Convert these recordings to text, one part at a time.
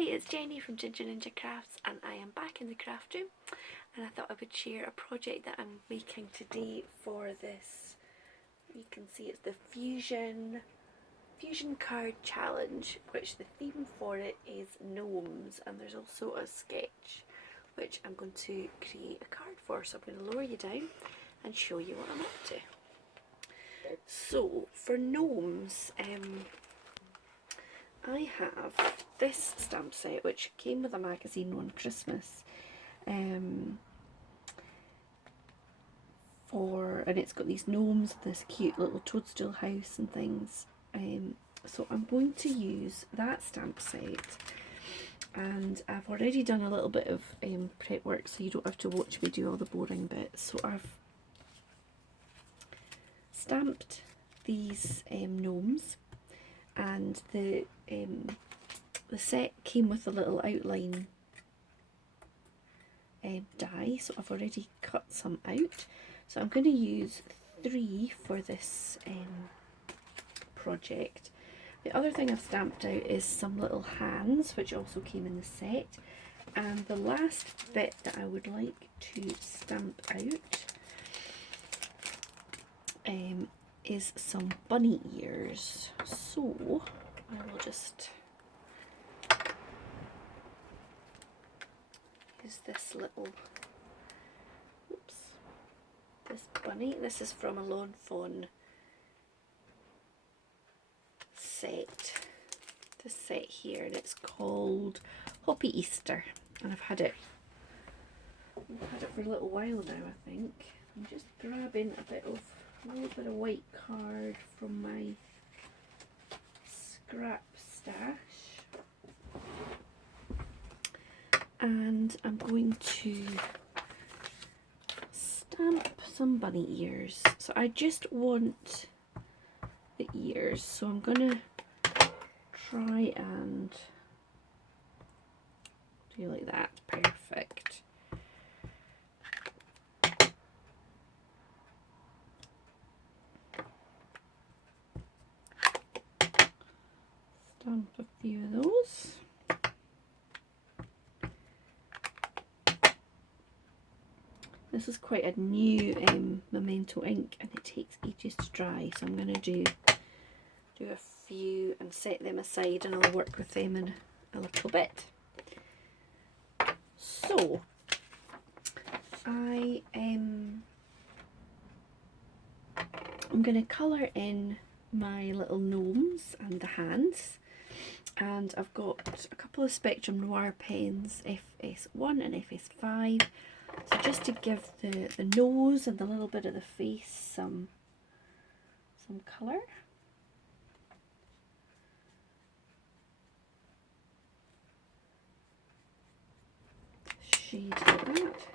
Hi, it's Jenny from Ginger Ninja Crafts, and I am back in the craft room, and I thought I would share a project that I'm making today for this. You can see it's the Fusion Card Challenge, which the theme for it is gnomes, and there's also a sketch which I'm going to create a card for. So I'm going to lower you down and show you what I'm up to. So for gnomes, I have this stamp set which came with a magazine on Christmas, and it's got these gnomes, this cute little toadstool house and things. So I'm going to use that stamp set, and I've already done a little bit of prep work, so you don't have to watch me do all the boring bits. So I've stamped these gnomes, and the set came with a little outline die, so I've already cut some out. So I'm going to use 3 for this project. The other thing I've stamped out is some little hands, which also came in the set. And the last bit that I would like to stamp out is some bunny ears. So I will just use this little, this bunny. This is from a Lawn Fawn set. This set here, and it's called Hoppy Easter, and I've had it for a little while now. I think I'm just grabbing a little bit of white card from my scrap stash, and I'm going to stamp some bunny ears. So I just want the ears, so I'm gonna try and do like that. Perfect. Stamp a few of those. This is quite a new Memento ink, and it takes ages to dry, so I'm going to do a few and set them aside, and I'll work with them in a little bit. So I'm going to colour in my little gnomes and the hands, and I've got a couple of Spectrum Noir pens, FS1 and FS5. So just to give the nose and a little bit of the face some colour. Shades like that.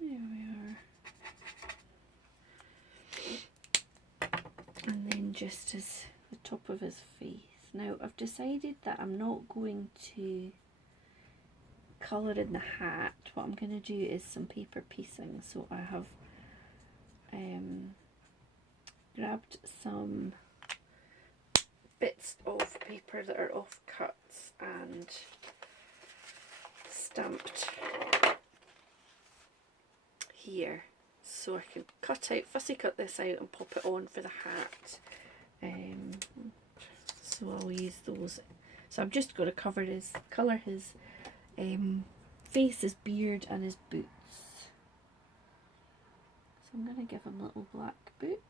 There we are. And then just as the top of his face. Now I've decided that I'm not going to colour in the hat. What I'm going to do is some paper piecing. So I have grabbed some bits of paper that are off cuts and stamped here, so I can fussy cut this out and pop it on for the hat. So I'll use those. So I'm just going to colour his face, his beard and his boots. So I'm going to give him little black boots.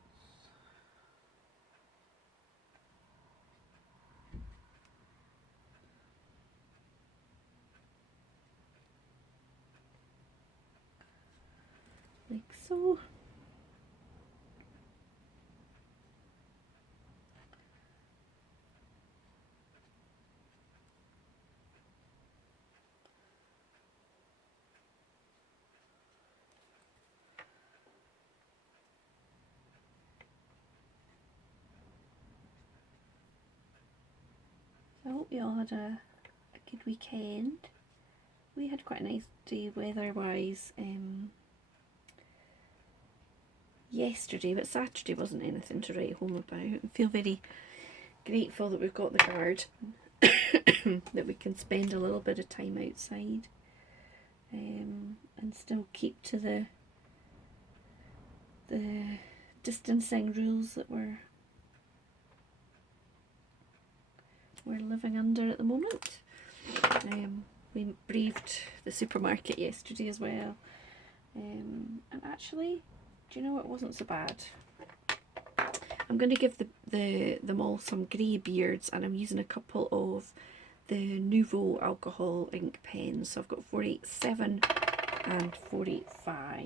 Like so. I hope you all had a good weekend. We had quite a nice day weather-wise. yesterday, but Saturday wasn't anything to write home about. I feel very grateful that we've got the garden, that we can spend a little bit of time outside, and still keep to the distancing rules that we're living under at the moment. We braved the supermarket yesterday as well, and actually, do you know, it wasn't so bad. I'm going to give them all some grey beards, and I'm using a couple of the Nouveau alcohol ink pens. So I've got 487 and 485.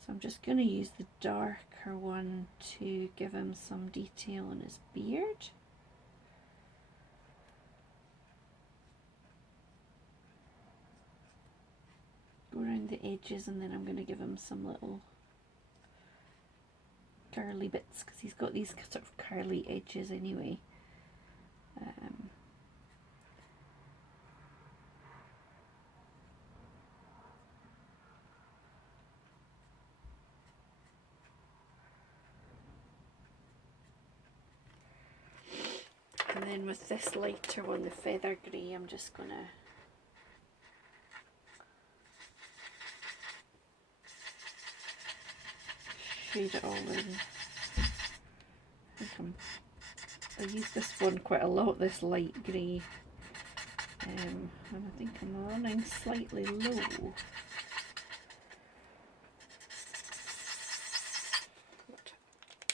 So I'm just going to use the darker one to give him some detail on his beard. Go around the edges, and then I'm going to give him some little curly bits, because he's got these sort of curly edges anyway. And then with this lighter one, the feather grey, I'm just going to shade it all in. I use this one quite a lot, this light grey, and I think I'm running slightly low.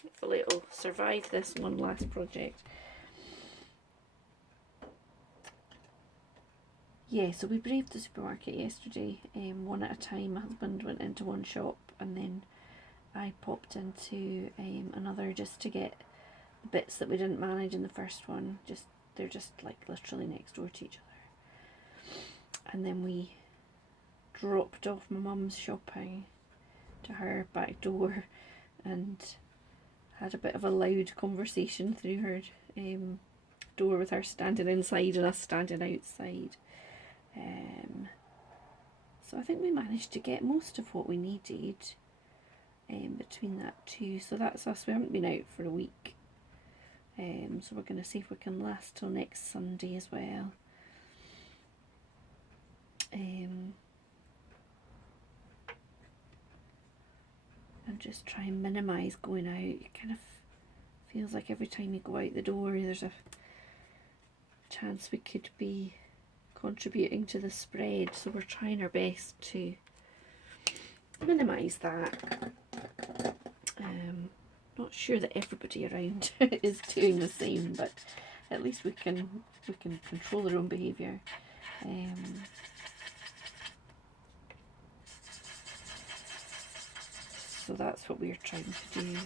Hopefully it'll survive this one last project. Yeah, so we braved the supermarket yesterday, one at a time. My husband went into one shop, and then I popped into another just to get the bits that we didn't manage in the first one. They're just like literally next door to each other. And then we dropped off my mum's shopping to her back door and had a bit of a loud conversation through her door, with her standing inside and us standing outside. So I think we managed to get most of what we needed between that too. So that's us. We haven't been out for a week. So we're going to see if we can last till next Sunday as well. And just try and minimise going out. It kind of feels like every time you go out the door there's a chance we could be contributing to the spread, so we're trying our best to minimise that. Not sure that everybody around is doing the same, but at least we can control our own behaviour. So that's what we're trying to do.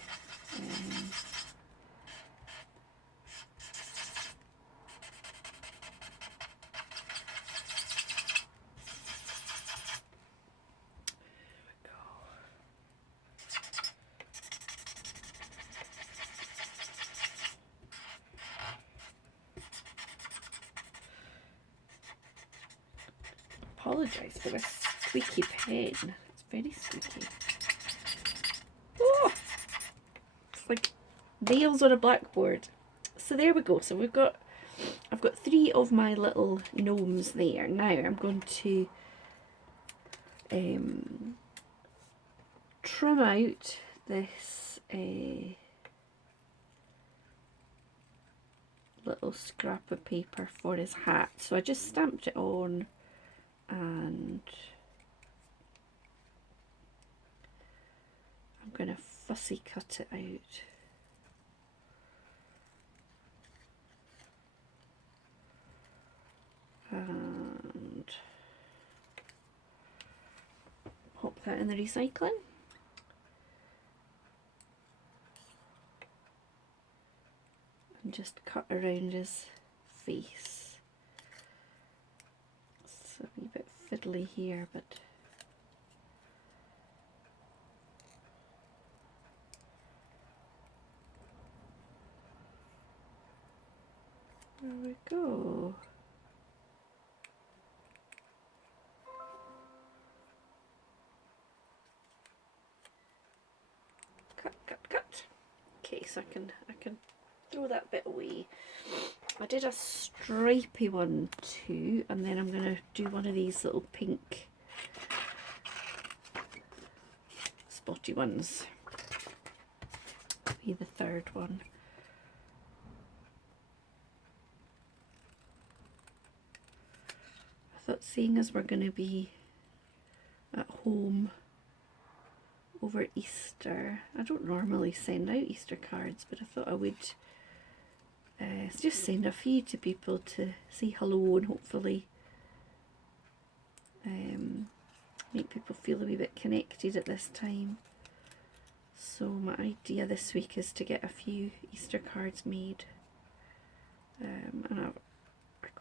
Apologise for this squeaky pen. It's very squeaky. Oh, it's like nails on a blackboard. So there we go. So I've got 3 of my little gnomes there. Now I'm going to trim out this little scrap of paper for his hat. So I just stamped it on, and I'm going to fussy cut it out. And pop that in the recycling. And just cut around his face. It's a wee bit fiddly here, but there we go. Okay, so I can throw that bit away. I did a stripy one too, and then I'm going to do one of these little pink spotty ones. Be the third one. I thought, seeing as we're going to be at home over Easter, I don't normally send out Easter cards, but I thought I would just send a few to people to say hello and hopefully make people feel a wee bit connected at this time. So my idea this week is to get a few Easter cards made, and I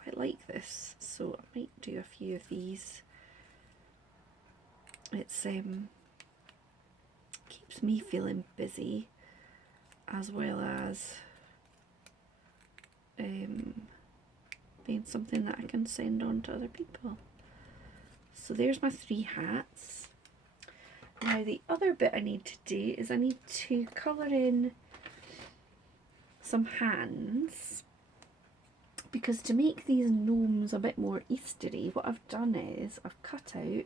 quite like this, so I might do a few of these. It's keeps me feeling busy, as well as being something that I can send on to other people. So there's my 3 hats. Now the other bit I need to do is I need to colour in some hands, because to make these gnomes a bit more Eastery, what I've done is I've cut out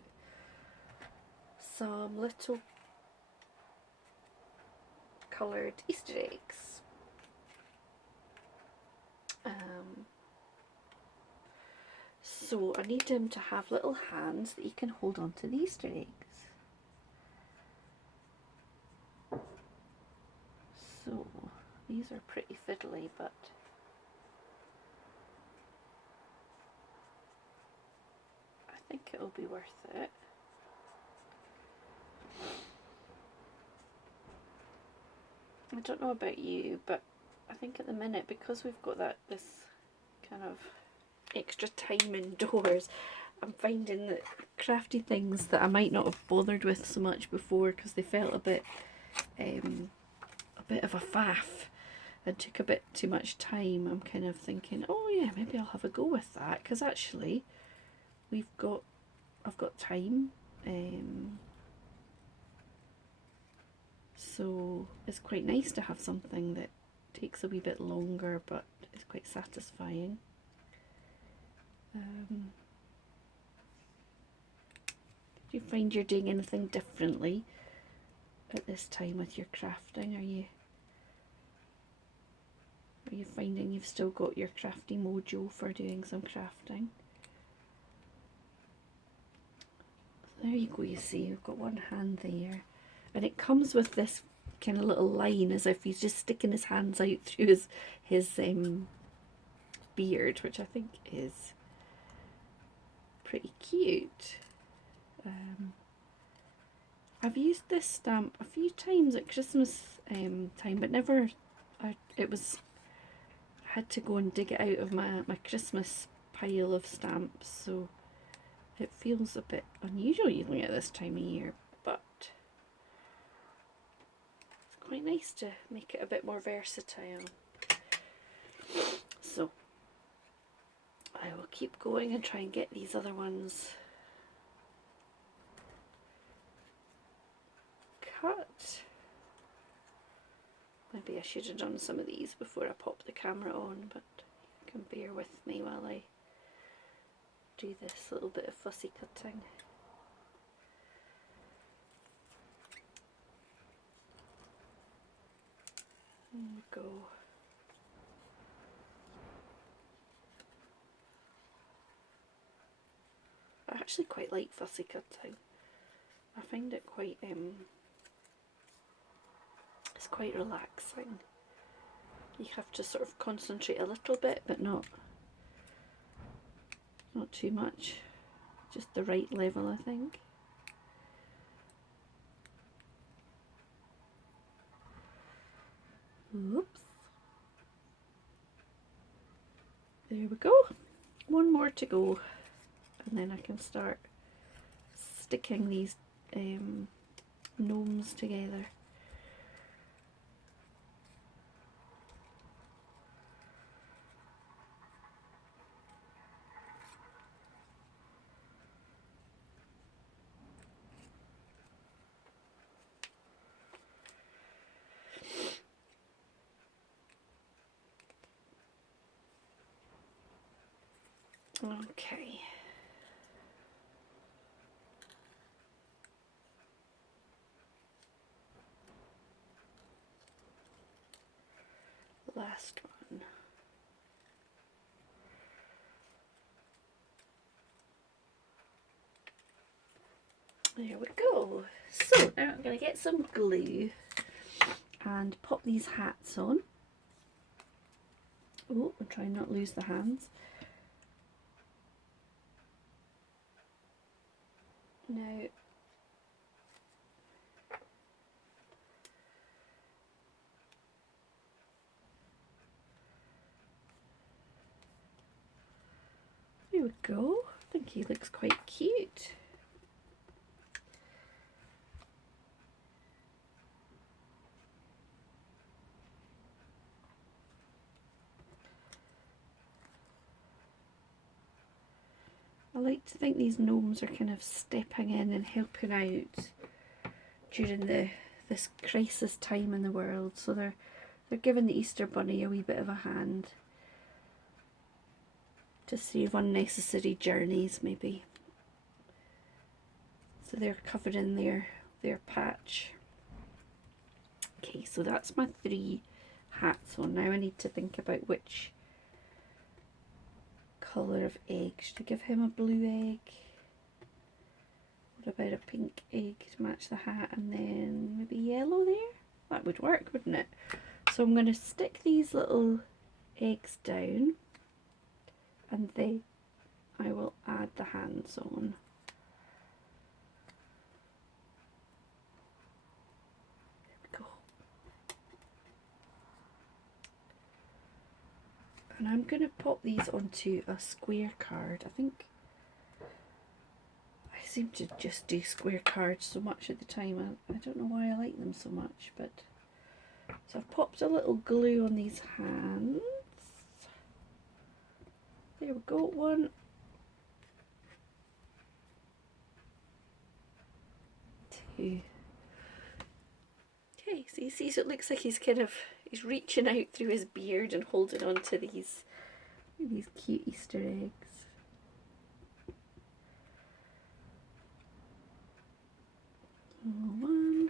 some little coloured Easter eggs. So I need them to have little hands that you can hold on to the Easter eggs. So these are pretty fiddly, but I think it'll be worth it. I don't know about you, but I think at the minute, because we've got this kind of extra time indoors, I'm finding that crafty things that I might not have bothered with so much before because they felt a bit of a faff and took a bit too much time, I'm kind of thinking, oh yeah, maybe I'll have a go with that, because actually I've got time, so it's quite nice to have something that takes a wee bit longer but is quite satisfying. Do you find you're doing anything differently at this time with your crafting? Are you finding you've still got your crafty mojo for doing some crafting? So there you go, you see, you've got one hand there, and it comes with this kind of little line as if he's just sticking his hands out through his beard, which I think is pretty cute. I've used this stamp a few times at Christmas time, but never. I had to go and dig it out of my Christmas pile of stamps, so it feels a bit unusual using it this time of year, but it's quite nice to make it a bit more versatile. So I will keep going and try and get these other ones cut. Maybe I should have done some of these before I pop the camera on, but you can bear with me while I do this little bit of fussy cutting. There we go. I actually quite like fussy cutting. I find it quite it's quite relaxing. You have to sort of concentrate a little bit, but not too much. Just the right level, I think. Oops. There we go. One more to go, and then I can start sticking these gnomes together. Okay. Last one. There we go. So now I'm going to get some glue and pop these hats on. Oh, I'm trying not to lose the hands. Now, there we go. I think he looks quite cute. I like to think these gnomes are kind of stepping in and helping out during this crisis time in the world. So they're giving the Easter Bunny a wee bit of a hand to save unnecessary journeys, maybe. So they're covered in their patch. Okay, so that's my 3 hats on. Now I need to think about which colour of egg. Should I give him a blue egg? What about a pink egg to match the hat, and then maybe yellow there? That would work, wouldn't it? So I'm going to stick these little eggs down, and then I will add the hands on. There we go. And I'm going to pop these onto a square card. I think I seem to just do square cards so much at the time. I don't know why I like them so much, but so I've popped a little glue on these hands. There we go, 1. Okay, so you see, so it looks like he's reaching out through his beard and holding on to these cute Easter eggs. One.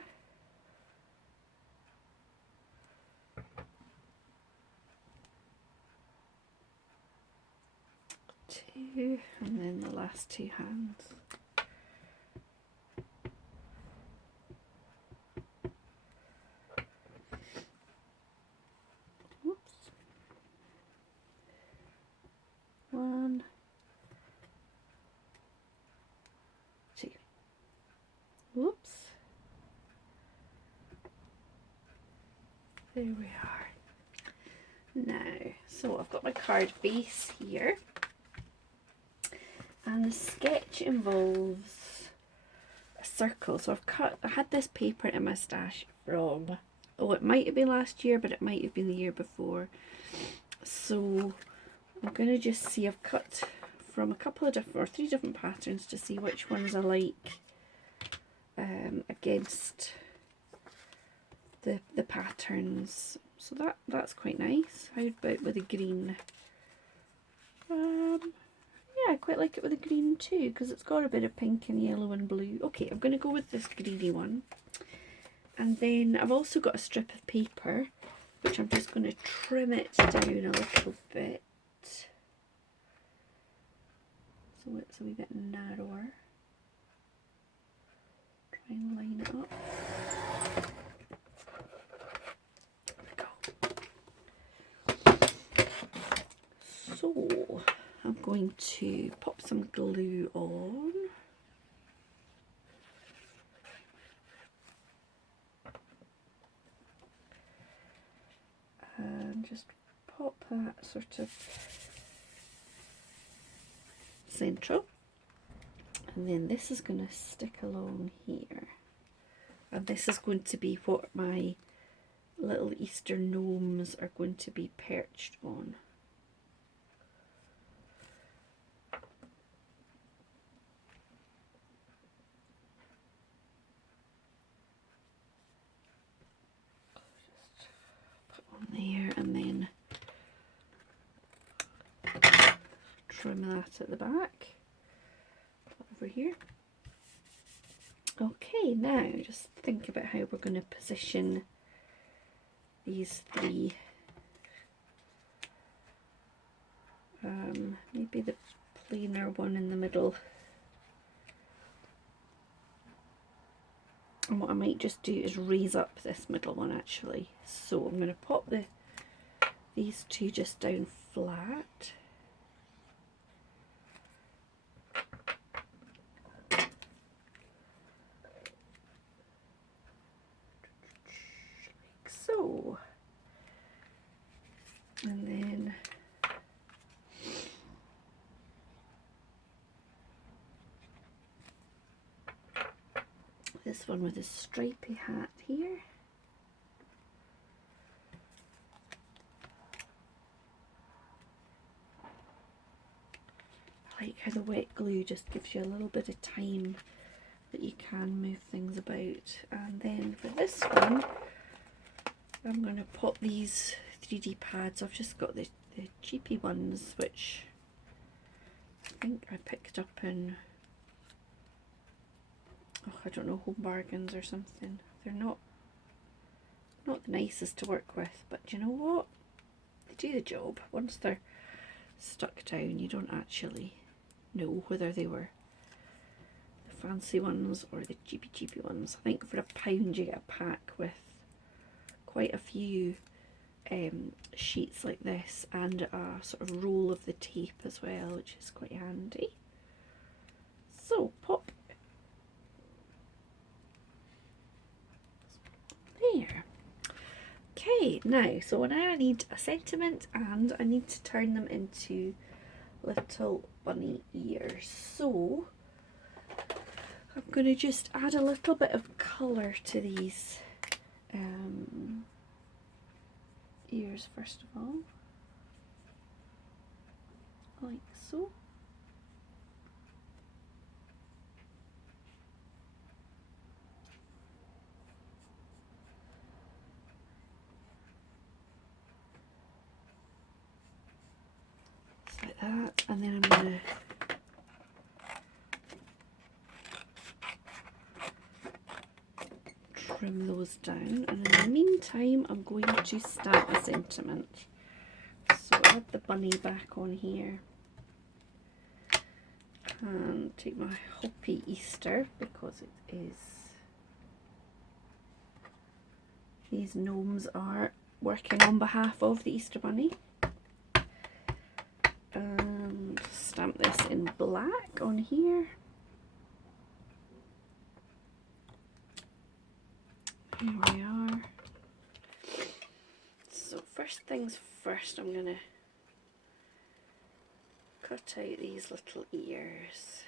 2, and then the last 2 hands. Whoops. 1, 2. Whoops. There we are. Now, so I've got my card base here, and the sketch involves a circle. So I had this paper in my stash from, oh, it might have been last year, but it might have been the year before. So I'm going to just see, I've cut from a couple of different, or 3 different patterns to see which ones I like against the patterns. So that's quite nice. How about with the green? Yeah, I quite like it with the green too, because it's got a bit of pink and yellow and blue. Okay, I'm going to go with this greeny one. And then I've also got a strip of paper, which I'm just going to trim it down a little bit, so it's a wee bit narrower. Try and line it up. So I'm going to pop some glue on. And just pop that sort of central. And then this is going to stick along here. And this is going to be what my little Easter gnomes are going to be perched on. There, and then trim that at the back. Over here. Okay, now just think about how we're going to position these three. Maybe the plainer one in the middle. And what I might just do is raise up this middle one actually. So I'm going to pop these two just down flat. Like so. And then this one with a stripy hat here. I like how the wet glue just gives you a little bit of time that you can move things about. And then for this one, I'm going to pop these 3D pads. I've just got the cheapy ones, which I think I picked up in, oh, I don't know, Home Bargains or something. They're not the nicest to work with, but you know what? They do the job. Once they're stuck down, you don't actually know whether they were the fancy ones or the cheapy ones. I think for £1 you get a pack with quite a few sheets like this and a sort of roll of the tape as well, which is quite handy. So pop there. Okay, now I need a sentiment and I need to turn them into little bunny ears. So I'm going to just add a little bit of colour to these ears first of all, like so. Just like that, and then I'm going to trim those down, and in the meantime I'm going to stamp the sentiment. So add the bunny back on here and take my Hoppy Easter, because it is, these gnomes are working on behalf of the Easter Bunny, and stamp this in black on here. Here we are. So first things first, I'm going to cut out these little ears.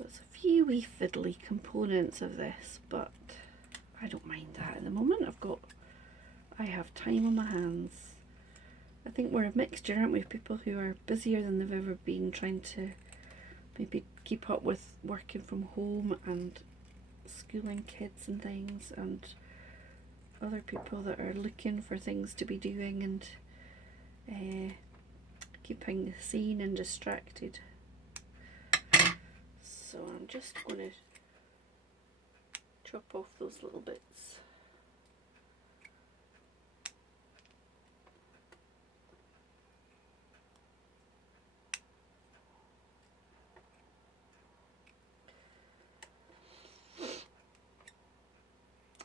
There's a few wee fiddly components of this, but I don't mind that at the moment. I have time on my hands. I think we're a mixture, aren't we, of people who are busier than they've ever been, trying to maybe keep up with working from home and schooling kids and things, and other people that are looking for things to be doing and keeping sane and distracted. So I'm just going to chop off those little bits.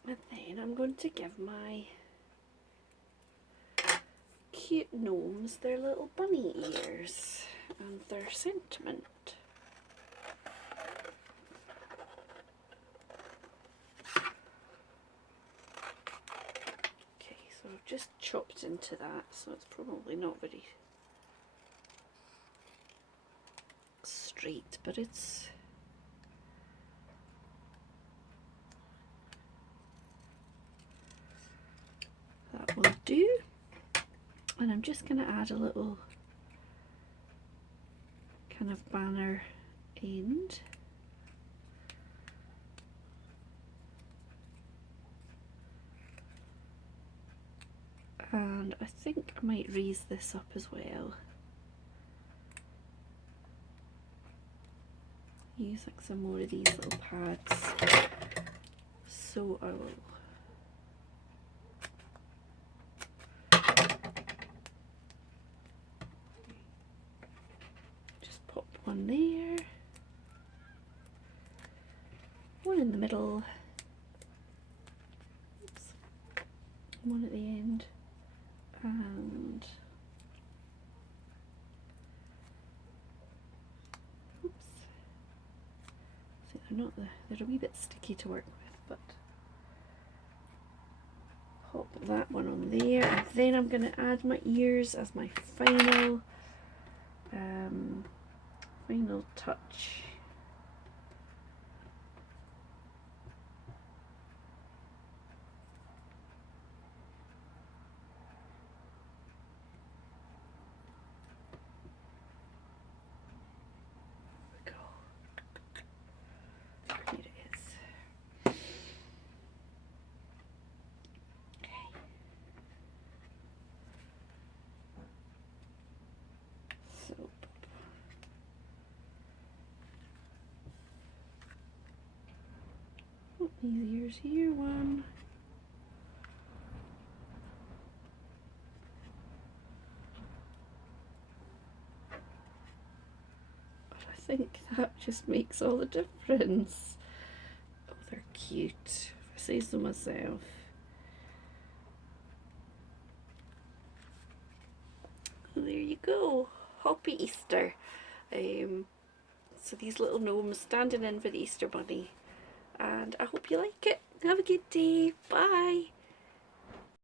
And then I'm going to give my cute gnomes their little bunny ears and their sentiment. just chopped into that, so it's probably not very straight, but it's that will do. And I'm just going to add a little kind of banner end. And I think I might raise this up as well. Use like some more of these little pads. So I will just pop one there, one in the middle, oops, one at the end, and oops, see they're a wee bit sticky to work with, but pop that one on there, and then I'm going to add my ears as my final final touch. Here it is. So put these ears here, one. But I think that just makes all the difference. Oh, they're cute, if I say so myself. There you go, happy Easter. So these little gnomes standing in for the Easter bunny, and I hope you like it. Have a good day. Bye.